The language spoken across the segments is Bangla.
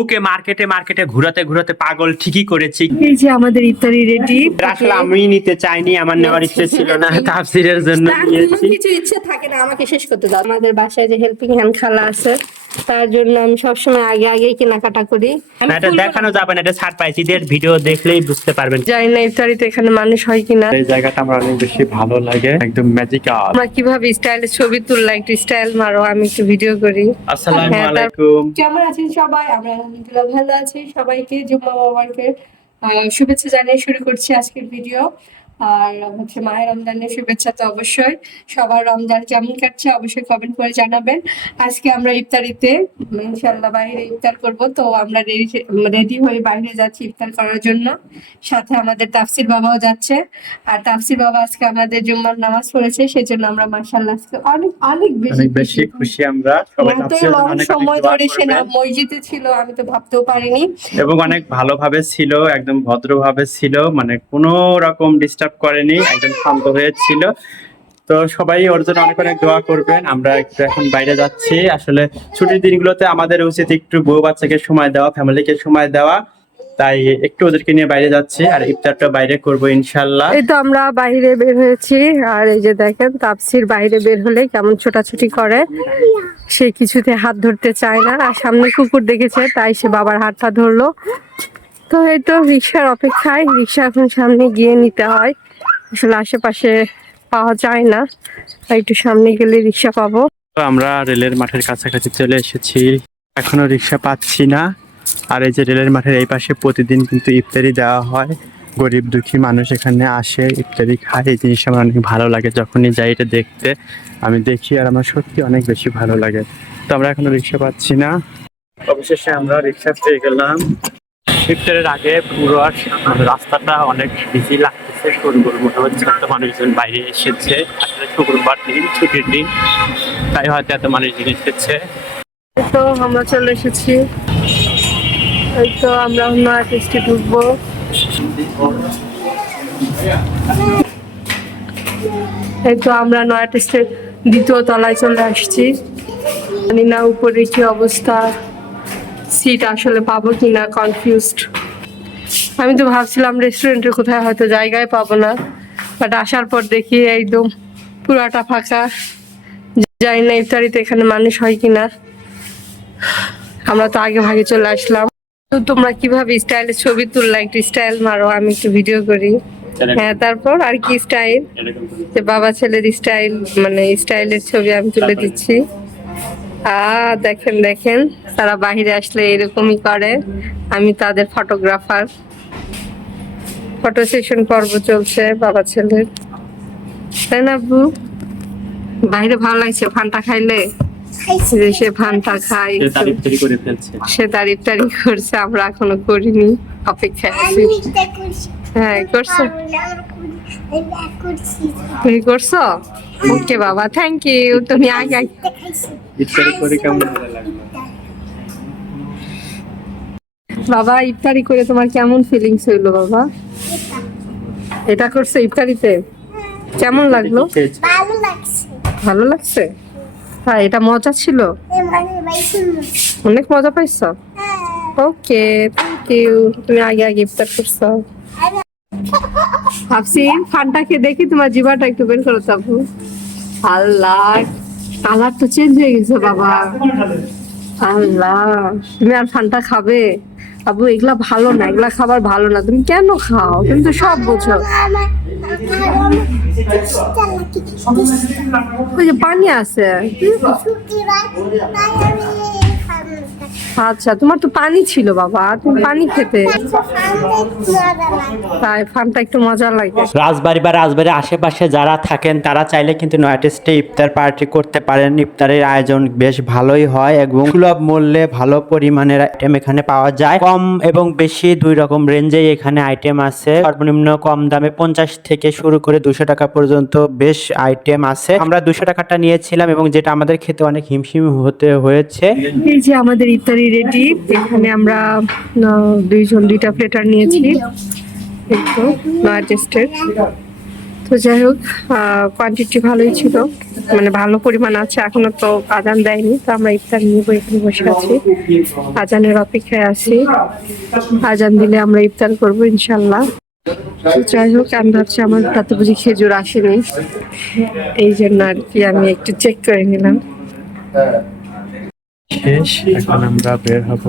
বউকে মার্কেটে মার্কেটে ঘুরাতে ঘুরাতে পাগল ঠিকই করেছি। এই যে আমাদের ইফতারি রেডি। আসলে আমি নিতে চাইনি, আমার নেওয়ার ইচ্ছে ছিল না, তাফসীরের জন্য নিয়েছি। কিছু ইচ্ছে থাকে না, আমাকে শেষ করতে দাও। আমাদের বাসায় যে হেল্পিং হ্যান্ড খালা আছে, তার জন্য আমি সবসময় আগে আগে কেনাকাটা করি। না, এটা দেখানো যাবে না, এটা সারপ্রাইজ। ঈদের ভিডিও দেখলেই বুঝতে পারবেন। জানি না ইফতারিতে এখানে মানুষ হয় কিনা। এই জায়গাটা আমার অনেক বেশি ভালো লাগে, একদম ম্যাজিক্যাল। আমরা কিভাবে স্টাইলের ছবি তুললা, একটু স্টাইল মারো, আমি একটু ভিডিও করি। আসসালামু আলাইকুম। কেমন আছেন সবাই? আমরা আলহামদুলিল্লাহ ভালো আছি। সবাইকে জুম্মা মোবারকের শুভেচ্ছা জানিয়ে শুরু করছি আজকের ভিডিও। আর হচ্ছে মায়ের রমজানের শুভেচ্ছা তো অবশ্যই। সবার রমজান কেমন কাটছে অবশ্যই কমেন্ট করে জানাবেন। আজকে আমরা ইফতারিতে ইনশাআল্লাহ বাইরে ইফতার করব, তো আমরা রেডি হয়ে বাইরে যাচ্ছি ইফতার করার জন্য। সাথে আমাদের তাফসীর বাবাও যাচ্ছে। আর তাফসীর বাবা আজকে আমাদের জুম্মার নামাজ পড়েছে, সেজন্য আমরা মাশাআল্লাহ আজকে অনেক অনেক বেশি খুশি। আমরা সবাই তাফসীরের জন্য অনেক সময় দোয়া ধরে সে করবেন। মসজিদে ছিল, আমি তো ভাবতেও পারিনি। এবং অনেক ভালোভাবে ছিল, একদম ভদ্রভাবে ছিল, মানে কোনো রকম ডিস্টার্ব করেনি, একদম শান্ত হয়েছিল। তো সবাই ওর জন্য অনেক অনেক দোয়া করবেন। আমরা একটু এখন বাইরে যাচ্ছি। আসলে ছুটির দিনগুলোতে আমাদের উচিত একটু বউ বাচ্চাকে সময় দেওয়া, ফ্যামিলিকে সময় দেওয়া, তাই একটু ওদেরকে নিয়ে বাইরে যাচ্ছি। আর ইফতারটা বাইরে করবো ইনশাল্লাহ। এই তো আমরা বাইরে বের হয়েছি, আর এই যে দেখেন তাফসীর বাইরে বের হলে কেমন ছোটাছুটি করে, সে কিছুতে হাত ধরতে চায় না। আর সামনে কুকুর দেখেছে, তাই সে বাবার হাতটা ধরলো। তো এই তো রিক্সার অপেক্ষায়, রিক্সা এখন সামনে গিয়ে নিতে হয়। আসলে আশেপাশে পাওয়া যায় না, তাই একটু সামনে গেলে রিক্সা পাবো। তো আমরা রেলের মাঠের কাছাকাছি চলে এসেছি, এখনো রিক্সা পাচ্ছি না। আর এই যে রেলের মাঠের এই পাশে প্রতিদিন কিন্তু ইফতারি দেওয়া হয়, গরিব দুঃখী মানুষ এখানে আসে, ইফতারি খায়। এই জিনিসটা আমার অনেক ভালো লাগে, যখনই যাই এটা দেখতে আমি দেখি, আর আমার সত্যি অনেক বেশি ভালো লাগে। তো আমরা এখনো রিক্সা পাচ্ছি না, অবশেষে আমরা রিক্সা পেয়ে গেলাম। ইফতারের আগে পুরো রাস্তাটা অনেক বিজি লাগতেছে, সরগোল মোটামুটি এত মানুষজন বাইরে এসেছে। আসলে শুক্রবার দিন, ছুটির দিন, তাই হয়তো এত মানুষজন এসেছে। তো আমরা চলে এসেছি, এই তো আমরা নয়া টেস্টে ঢুকবো। এই তো আমরা নয়া টেস্টের দ্বিতীয় তলায় চলে আসছি। জানি না উপরে কি অবস্থা, সিট আসলে পাবো কিনা, কনফিউজড। আমি তো ভাবছিলাম রেস্টুরেন্টের কোথায় হয়তো জায়গায় পাবো না, বাট আসার পর দেখি একদম পুরাটা ফাঁকা। জানি না ইফতারিতে এখানে মানুষ হয় কিনা। আমরা তো আগে ভাগে চলে আসলাম। তো তোমরা কিভাবে স্টাইলের ছবি তুললা, একটু স্টাইল মারো, আমি একটু ভিডিও করি। হ্যাঁ, তারপর আর কি স্টাইল, যে বাবা ছেলের স্টাইল, মানে স্টাইলের ছবি আমি তুলে দিচ্ছি। দেখেন দেখেন, তারা বাহিরে আসলে এরকমই করে। আমি তাদের ফটোগ্রাফার। ফটো সেশন পর্ব চলছে বাবা ছেলের, তাই না আব্বু? বাইরে ভালো লাগছে ফান্টা খাইলে, যে সে ফান্টা খায়, সে তার ইফতারি করছে, আমরা এখনো করিনি, অপেক্ষায় আছি। হ্যাঁ করছো, তুমি করছো? ওকে বাবা, থ্যাংক ইউ। তুমি আগে বাবা ইফতারি করে তোমার কেমন ফিলিংস হইলো বাবা? এটা করছে ইফতারিতে, কেমন লাগলো? ভালো লাগছে। ভালো লাগছে? হ্যাঁ, এটা মজা ছিল, অনেক মজা পাইছো। ওকে, থ্যাংক ইউ। তুমি আগে আগে ইফতার করছো। ভাবছি ফানটাকে দেখি তোমার জিভাটা একটু বের করো তাবু। আল্লাহ, কালার তো চেঞ্জ হয়ে গেছে বাবা। আল্লাহ, তুমি আর ফানটা খাবে? আবু এগুলা ভালো না, এগুলা খাবার ভালো না, তুমি কেন খাও? তুমি তো সব বোঝো। ওই যে পানি আছে। আচ্ছা, তোমার তো পানি ছিল বাবা, তুমি পানি খেতে। তাই ফানটা একটু মজা লাগে। রাজবাড়ী বা রাজবাড়ির আশেপাশে যারা থাকেন তারা চাইলে কিন্তু নয়া টেস্টে ইফতার পার্টি করতে পারেন। ইফতারের আয়োজন বেশ ভালোই হয় এবং সুলভ মূল্যে ভালো পরিমাণের আইটেম এখানে পাওয়া যায়। কম এবং বেশি দুই রকম রেঞ্জে এখানে আইটেম আছে। সর্বনিম্ন কম দামে 50 থেকে শুরু করে 200 টাকা পর্যন্ত বেশ আইটেম আছে। আমরা 200 টাকাটা নিয়েছিলাম এবং যেটা আমাদের খেতে অনেক হিমশিম হতে হয়েছে। এই যে আমাদের ইফতারি রেডি। এখানে আমরা দুইটা প্লেটার নিয়েছি, এই তো নয়া টেস্টের। তো তো যাই হোক, কোয়ান্টিটি ভালোই ছিল, মানে ভালো পরিমাণ আছে। এখনো তো আজান দেয়নি, তো আমরা ইফতার নিব, এখানে বসে আছি, আজানের অপেক্ষায় আছি। আজান দিলে আমরা ইফতার করবো ইনশাল্লাহ। তো যাই হোক, আমি ভাবছি আমার তাতে বুঝি খেজুর আসেনি, এই জন্য আর কি আমি একটু চেক করে নিলাম। শেষ, এখন আমরা বের হব।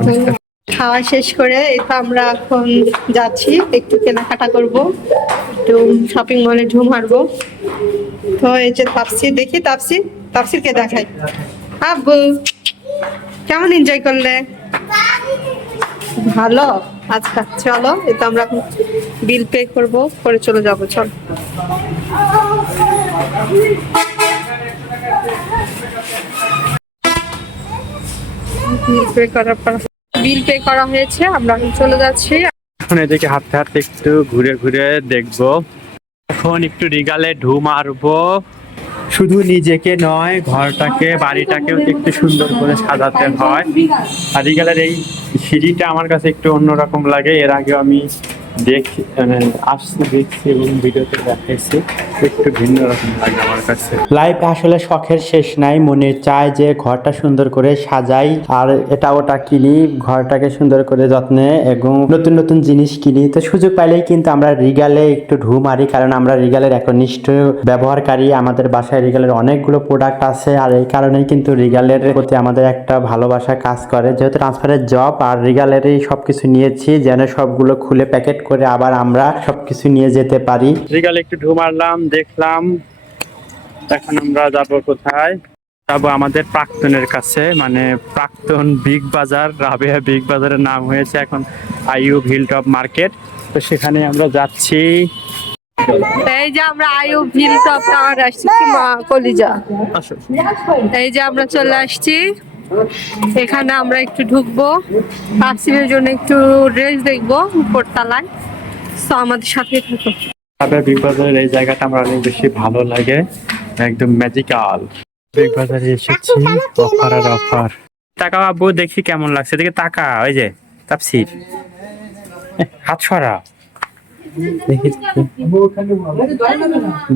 অনেকটা খাওয়া শেষ করে এই তো আমরা এখন যাচ্ছি, একটু কেনাকাটা করব, একটু শপিং মলে ঢু মারবো। তো এই যে তাফসির, দেখি তাফসিরকে দেখাই। আব্বু কেমন এনজয় করলে? ভালো। আচ্ছা চলো, এই তো আমরা এখন বিল পে করব, করে চলে যাবো। চল, বিল পে করা হয়েছে, আমরা এখন চলে যাচ্ছি। এখন এদিকে হাঁটতে হাঁটতে একটু ঘুরে ঘুরে দেখবো। এখন একটু রিগালে ঢু মারবো, শুধু নিজেকে নয়, ঘরটাকে বাড়িটাকেও একটু সুন্দর করে সাজাতে হয়। আর রিগালের এই সিঁড়িটা আমার কাছে একটু অন্যরকম লাগে, এর আগে আমি দেখছি, মানে আসছি দেখছি এবং ভিডিওতে দেখাইছি, একটু ভিন্ন রকম লাগে আমার কাছে। লাইফ আসলে শখের শেষ নাই, মনে চায় যে ঘরটা সুন্দর করে সাজাই, আর এটা ওটা কিনি, ঘরটাকে সুন্দর করে যত্নে এবং নতুন নতুন জিনিস কিনি। তো সুযোগ পাইলেই কিন্তু আমরা রিগালে একটু ঢু মারি, কারণ আমরা রিগালের একনিষ্ঠ ব্যবহারকারী। আমাদের বাসায় রিগালের অনেকগুলো প্রোডাক্ট আছে, আর এই কারণেই কিন্তু রিগালের প্রতি আমাদের একটা ভালোবাসা কাজ করে। যেহেতু ট্রান্সফারের জব, আর রিগালেরই সবকিছু নিয়েছি যেন সবগুলো খুলে প্যাকেট করে আবার আমরা সবকিছু নিয়ে যেতে পারি। রিগালে একটু ঢু মারলাম, দেখলাম। এখন আমরা যাব কোথায়? যাবো আমাদের প্রাক্তনের কাছে, মানে প্রাক্তন বিগ বাজার, রাবেয়া বিগ বাজারের নাম হয়েছে এখন আইয়ুব হিলটপ মার্কেট। তো সেখানে আমরা যাচ্ছি। এই যে আমরা আইয়ুব হিলটপ টাওয়ার আসছি, কি মা কলিজা। এই যে আমরা চলে আসছি, এখানে আমরা একটু ঢুকবো, তাফসিরের জন্য একটু ড্রেস দেখবো উপর তলায়। তো আমাদের সাথে থাকো। রাবেয়া বিগ বাজারের এই জায়গাটা আমার অনেক বেশি ভালো লাগে, একদম ম্যাজিক্যাল। বিগ বাজারে এসেছি, অফার আর অফার। তাকাও আব্বু, দেখি কেমন লাগছে, দেখে তাকা। ওই যে তাফসির, হাত সরা, দেখি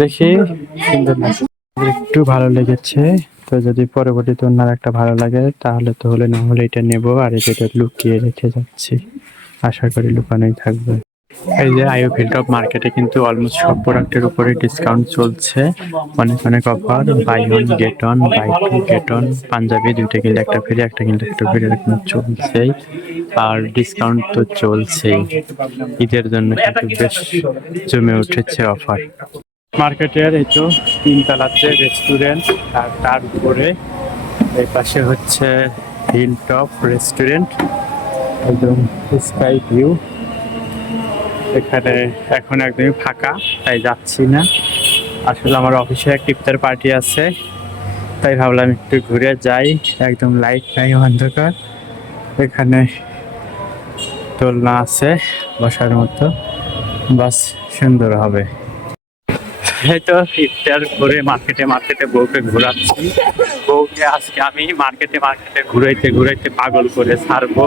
দেখি সুন্দর লাগছে, একটু ভালো লেগেছে। তো যদি পরবর্তীতে অন্য একটা ভালো লাগে তাহলে তো হলে, না হলে এটা নেবো। আর এটা লুকিয়ে রেখে যাচ্ছি, আশা করি লুকানোই থাকবে। এই যে আইয়ুব হিলটপ মার্কেটে কিন্তু অলমোস্ট সব প্রোডাক্টের উপরে ডিসকাউন্ট চলছে, অনেক অনেক offer, buy one get one, buy two get one, Punjabi দুইটা কিনলে একটা ফ্রি, একটা কিনলে একটা ফ্রি, এরকম চলছেই। আর ডিসকাউন্ট তো চলছেই, ঈদের জন্য কিন্তু বেশ জমে উঠেছে অফার। মার্কেটের এই তো তিনতলাতে রেস্টুরেন্ট, আর তার উপরে এই পাশে হচ্ছে হিলটপ রেস্টুরেন্ট, একদম স্কাই ভিউ। এখানে এখন একদমই ফাঁকা, তাই যাচ্ছি না। আসলে আমার অফিসে একটা ইফতার পার্টি আছে, তাই ভাবলাম একটু ঘুরে যাই। একদম লাইট নাই, অন্ধকার। এখানে দোলনা আছে বসার মতো, বাস সুন্দর হবে। এই তো ইফতার করে মার্কেটে মার্কেটে বউকে ঘোরাচ্ছি। বউকে আজকে আমি মার্কেটে মার্কেটে ঘুরাইতে ঘুরাইতে পাগল করে ছাড়বো।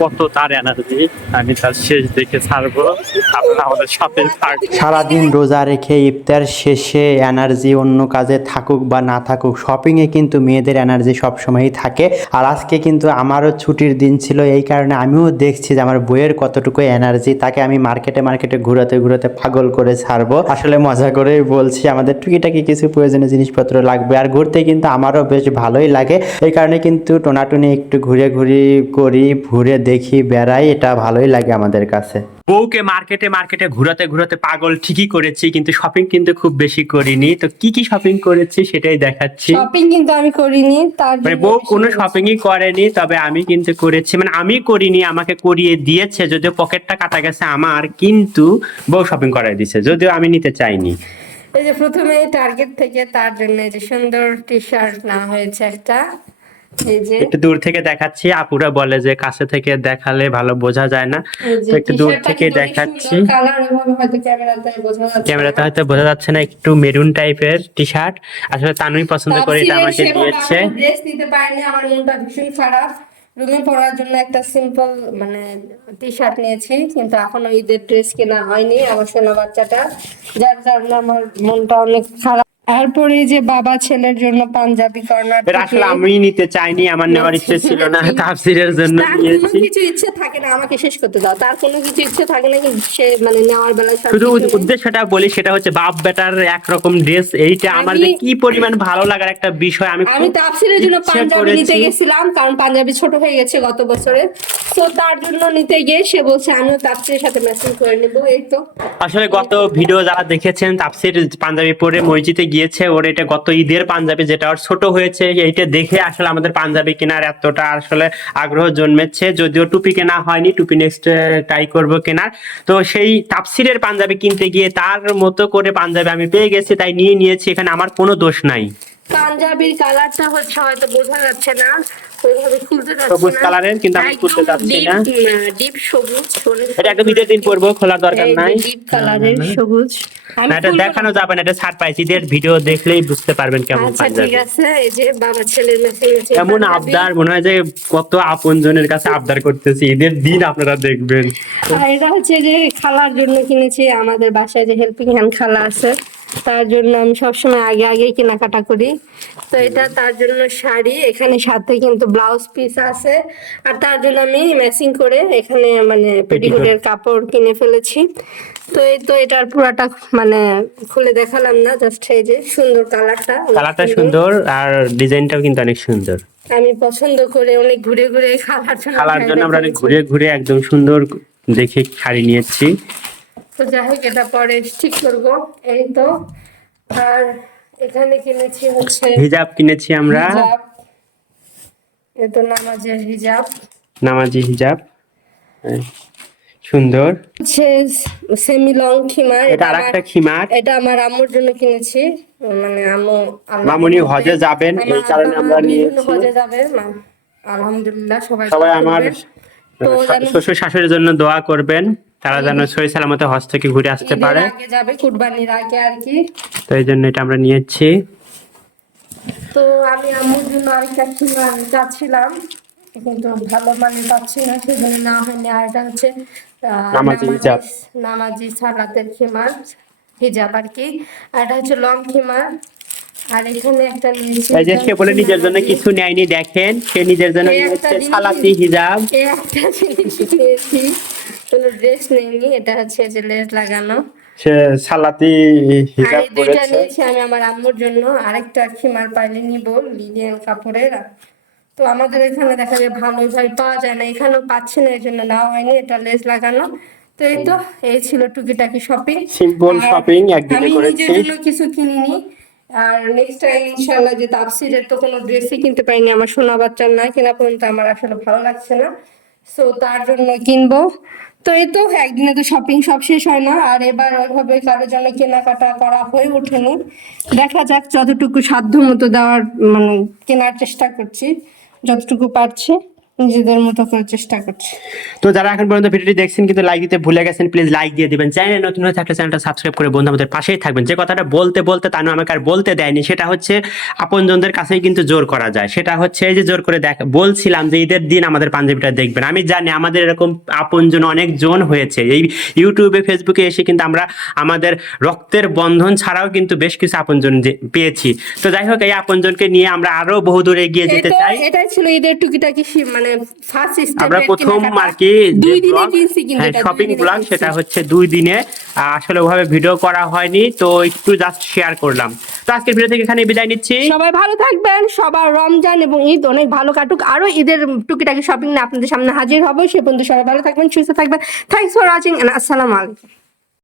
কত তার এনার্জি, আমি তার শেষ দেখে ছাড়বো। আপনারা আমাদের সাথে থাকুন। সারাদিন রোজা রেখে ইফতার শেষে এনার্জি অন্য কাজে থাকুক বা না থাকুক, শপিংয়ে কিন্তু মেয়েদের এনার্জি সবসময়ই থাকে। আর আজকে কিন্তু আমারও ছুটির দিন ছিল, এই কারণে আমিও দেখছি যে আমার বইয়ের কতটুকু এনার্জি, তাকে আমি মার্কেটে মার্কেটে ঘুরাতে ঘুরাতে পাগল করে ছাড়বো। আসলে মজা করেই বলছি, আমাদের টুকিটাকি কিছু প্রয়োজনীয় জিনিসপত্র লাগবে, আর ঘুরতে কিন্তু আমারও বেশ ভালোই লাগে। এই কারণে কিন্তু টোনাটুনি একটু ঘুরে করি, ঘুরে দেখি, বেড়াই, এটা ভালোই লাগে আমাদের কাছে। বউকে মার্কেটে মার্কেটে ঘুরাতে ঘুরাতে পাগল ঠিকই করেছি, কিন্তু শপিং কিন্তু খুব বেশি করিনি। তো কি কি শপিং করেছি সেটাই দেখাচ্ছি। শপিং কিন্তু আমি করিনি, তার মানে বউ কোনো শপিংই করেনি, তবে আমি কিন্তু করেছি। মানে আমি করিনি, আমাকে করিয়ে দিয়েছে, যদিও পকেটটা কাটা গেছে আমার, কিন্তু বউ শপিং করাই দিয়েছে, যদিও আমি নিতে চাইনি। এই যে প্রথমে টার্গেট থেকে তার জন্য যে সুন্দর টি শার্ট না হয়েছে একটা, এই যে একটু দূর থেকে দেখাচ্ছি, আপুরা বলে যে কাছে থেকে দেখালে ভালো বোঝা যায় না, তো একটু দূর থেকে দেখাচ্ছি। কালার এভাবে হয়তো ক্যামেরাতে বোঝা যাচ্ছে, ক্যামেরাতে হয়তো বোঝা যাচ্ছে না, একটু মেরুন টাইপের টি শার্ট। আসলে তানুই পছন্দ করে এটা আমাকে দিয়েছে। ড্রেস নিতে পারিনি, আমার মনটা ভীষণ খারাপ। রুমে পরার জন্য একটা সিম্পল মানে টি শার্ট নিয়েছি, কিন্তু এখনো ঈদের ড্রেস কেনা হয়নি আমার সোনা বাচ্চাটা, যার কারণে আমার মনটা অনেক খারাপ। এরপরে যে বাবা ছেলের জন্য পাঞ্জাবি কর্নার এটা আসলে আমি নিতে চাইনি, আমার নেওয়ার ইচ্ছে ছিল না, তাফসীরের জন্য তার কোনো নিয়েছি। কিছু ইচ্ছে থাকে না, আমাকে শেষ করতে দাও। তার কোনো কিছু ইচ্ছে থাকে না, কিন্তু সে মানে নেওয়ার বেলায় সব শুধু কিছু নেয়। উদ্দেশ্যটা বলি, সেটা হচ্ছে বাপ বেটার একরকম ড্রেস, এইটা আমার যে কি পরিমাণ ভালো লাগার একটা বিষয়। আমি আমি খুব তাফসীরের জন্য ইচ্ছে পাঞ্জাবি নিতে করেছি। গেছিলাম, কারণ পাঞ্জাবি ছোট হয়ে গেছে গত বছরে, তো তার জন্য নিতে গিয়ে সে বলছে আমিও তাফসীরের সাথে ম্যাচিং করে নেব। এই তো আসলে গত ভিডিও যারা দেখেছেন, তাফসীর পাঞ্জাবি পরে মসজিদে গিয়েছে, ওর এটা গত ঈদের পাঞ্জাবি, যেটা ওর ছোট হয়েছে, এইটা দেখে আসলে আমাদের পাঞ্জাবি কেনার এতটা আসলে আগ্রহ জন্মেছে। যদিও টুপি কেনা হয়নি, টুপি নেক্সট ট্রাই করব কেনার। তো সেই তাফসীরের পাঞ্জাবি কিনতে গিয়ে তার মতো করে পাঞ্জাবি আমি পেয়ে গেছি, তাই নিয়ে নিয়েছি। এখানে আমার কোনো দোষ নাই। পাঞ্জাবির কালারটা হচ্ছে হয়তো বোঝা যাচ্ছে না, ওইভাবে খুলতে যাচ্ছে সবুজ না, কালারের, কিন্তু আমি খুলতে চাচ্ছি না। ডিপ সবুজ, এটা একটা ঈদের দিন পরবো, খোলার দরকার নাই। ডিপ কালারের সবুজ। আমি না, এটা খুলবো না। দেখানো যাবে না, এটা সারপ্রাইজ। ঈদের ভিডিও দেখলেই বুঝতে পারবেন কেমন আচ্ছা ঠিক পাঞ্জাবি। আছে, এই যে বাবা ছেলের ম্যাচিং আছে এমন আবদার মনে হয় যে কত আপন জনের কাছে আবদার করতেছি, ঈদের দিন আপনারা দেখবেন। আর এটা হচ্ছে যে খালার জন্য কিনেছি, আমাদের বাসায় যে হেল্পিং হ্যান্ড খালা আছে তার জন্য আমি সবসময় আগে আগেই কেনাকাটা করি। তো এটা তার জন্য শাড়ি, এখানে সাথে কিন্তু ব্লাউজ পিস আছে, আর তার জন্য আমি ম্যাচিং করে এখানে মানে পেটিকোটের কাপড় কিনে ফেলেছি। তো এই তো এটার পুরাটা মানে খুলে দেখালাম না, জাস্ট এই যে সুন্দর কালারটা, কালারটা সুন্দর আর ডিজাইনটাও কিন্তু অনেক সুন্দর। আমি পছন্দ করে অনেক ঘুরে ঘুরে খালার জন্য কালার জন্য আমরা অনেক দেখেছি। ঘুরে ঘুরে একদম সুন্দর দেখে শাড়ি নিয়েছি। তো যাই হোক, এটা পরে ঠিক করবো। এই তো, আর এখানে কিনেছি হচ্ছে হিজাব কিনেছি আমরা, হিজাব, এ তো নামাজের হিজাব, নামাজি হিজাব, সুন্দর। হচ্ছে সেমি লং খিমার, এটা আরেকটা খিমার। এটা আমার আম্মুর জন্য কিনেছি, মানে আম্মু মামুনি হজে যাবেন, এই কারণে আমরা নিয়েছি। হজে যাবে আলহামদুলিল্লাহ, সবাই সবাই দোয়া আমার করবেন। তো জানি শ্বশুর শাশুড়ির জন্য দোয়া করবেন, তারা যেন সহি সালামতে হজ থেকে ঘুরে আসতে ঈদের পারে। আগে যাবে, কুরবানির আগে আর কি। তো এই জন্য এটা আমরা নিয়েছি। তো আমি আম্মুর জন্য আরেকটা খিমার চাচ্ছিলাম, কিন্তু ভালো মানে পাচ্ছি না, সেজন্য না হয়নি। আর এটা হচ্ছে নামাজি হিজাব। নামাজি সালাতের খিমার, হিজাব আর কি। আর এটা হচ্ছে লং খিমার। আর এখানে একটা নিয়েছি, এই যে এটা সে বলে হচ্ছে নিজের জন্য নামাজি। কিছু নেয়নি, দেখেন সে নিজের জন্য এই একটা নিয়েছে জিনিস- সালাতি হিজাব। এই একটা জিনিস নিয়েছি, কোনো ড্রেস নেইনি, এটা হচ্ছে যে লেস লাগানো। সে সালাতি আর হিজাব এই দুইটা পরেছে। নিয়েছি আমি আমার আম্মুর জন্য, আরেকটা খিমার পাইলে নিব লিলিয়ান কাপড়ের। তো আমাদের এখানে দেখা যায় ভালোই ভাই পাওয়া যায় না, এখানেও পাচ্ছি না, এই জন্য নেওয়া হয়নি, এটা লেস লাগানো। তো এই তো, এই ছিল টুকিটাকি শপিং। সিম্পল শপিং একদিনে আমি করেছি। নিজের জন্য কিছু কিনিনি, আর নেক্সট টাইম ইনশাআল্লাহ যে তাফসীরের তো কোনো ড্রেসই কিনতে পাইনি, আমার সোনা বাচ্চার না কেনা পর্যন্ত আমার আসলে ভালো লাগছে না, সো তার জন্য কিনবো। তো এই তো, একদিনে তো শপিং সব শেষ হয় না, আর এবার ওইভাবে কারোর জন্য কেনাকাটা করা হয়ে ওঠেনি। দেখা যাক, যতটুকু সাধ্য মতো দেওয়ার মানে কেনার চেষ্টা করছি, যতটুকু পারছি নিজেদের মতো করে চেষ্টা করছি। তো যারা এখন পর্যন্ত ভিডিওটি দেখছেন কিন্তু লাইক দিতে ভুলে গেছেন, প্লিজ লাইক দিয়ে দিবেন। চ্যানেলে নতুন হয়ে থাকলে চ্যানেলটা সাবস্ক্রাইব করে বন্ধু আমাদের পাশেই থাকবেন। যে কথাটা বলতে বলতে তানু আমাকে আর বলতে দেয়নি, সেটা হচ্ছে আপনজনদের কাছেই কিন্তু জোর করা যায়। সেটা হচ্ছে এই যে জোর করে বলছিলাম যে ঈদের দিন আমাদের পাঞ্জাবিটা দেখবেন। আমি জানি আমাদের এরকম আপনজন অনেক জন হয়েছে, এই ইউটিউবে ফেসবুকে এসে কিন্তু আমরা আমাদের রক্তের বন্ধন ছাড়াও কিন্তু বেশ কিছু আপনজন পেয়েছি। তো যাই হোক, এই আপনজনকে নিয়ে আমরা আরো বহুদূর এগিয়ে যেতে চাই। এটাই ছিল ঈদের টুকিটাকি মানে ফার্স্ট স্টেপ। আমরা প্রথম আর কি দুই দিনে কিনছি, কিন্তু এটা শপিং 2 দিনে ব্লগ, কিনছি। সেটা হচ্ছে 2 দিনে। আসলে ওভাবে ভিডিও করা হয়নি, তো একটু জাস্ট শেয়ার করলাম। তো আজকের ভিডিও থেকে এখানে বিদায় নিচ্ছি। সবাই ভালো থাকবেন, সবার রমজান এবং ঈদ অনেক ভালো কাটুক, আরো ঈদের টুকিটাকি শপিং নিয়ে আপনাদের সামনে হাজির হবো। সে পর্যন্ত সবাই ভালো থাকবেন, সুস্থ থাকবেন। থ্যাংকস ফর ওয়াচিং এন্ড আসসালামু আলাইকুম।